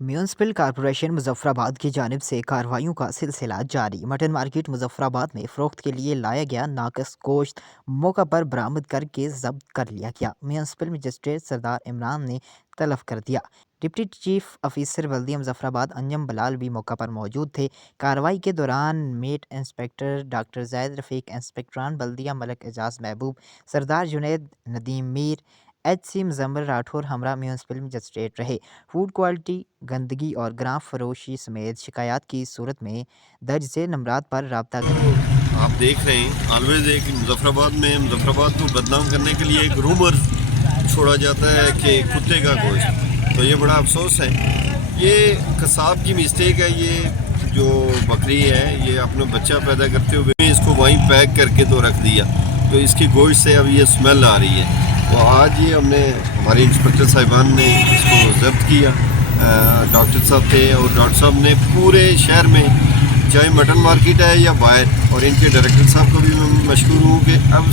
Municipal corporation Muzaffarabad की जानिब से कार्रवाइयों का सिलसिला जारी। मटन मार्केट मुजफ्फराबाद में फ़रोख्त के लिए लाया गया नाकस गोश्त मौका पर बरामद करके जब्त कर लिया गया। म्यूनसिपल मजिस्ट्रेट सरदार इमरान ने तलब कर दिया। डिप्टी चीफ ऑफिसर बल्दिया मुजफ्फराबाद अंजम बलाल भी मौका पर मौजूद थे। कार्रवाई के दौरान मीट इंस्पेक्टर डॉक्टर जैद रफ़ीक, इंस्पेक्टरान बल्दिया मलक एजाज महबूब, सरदार जुनैद नदीम मीर, HC मुजम्मिल राठौर हमरा म्यूनसिपल मजिस्ट्रेट रहे। फूड क्वालिटी, गंदगी और ग्राम फरोशी समेत शिकायत की सूरत में दर्ज झेल नंबरात पर राब्ता करें। आप देख रहे हैं ऑलवेज एक मुजफ्फराबाद को बदनाम करने के लिए एक रूमर छोड़ा जाता है कि कुत्ते का गोश्त, तो ये बड़ा अफसोस है। ये कसाब की मिस्टेक है। ये जो बकरी है ये अपना बच्चा पैदा करते हुए इसको वहीं पैक करके तो रख दिया, तो इसकी गोश्त से अब ये स्मेल आ रही है। तो आज ये हमारे इंस्पेक्टर साहिबान ने इसको जब्त किया। डॉक्टर साहब थे और डॉक्टर साहब ने पूरे शहर में, चाहे मटन मार्केट है या बाहर, और इनके डायरेक्टर साहब को भी मैं मशकूर हूँ कि अब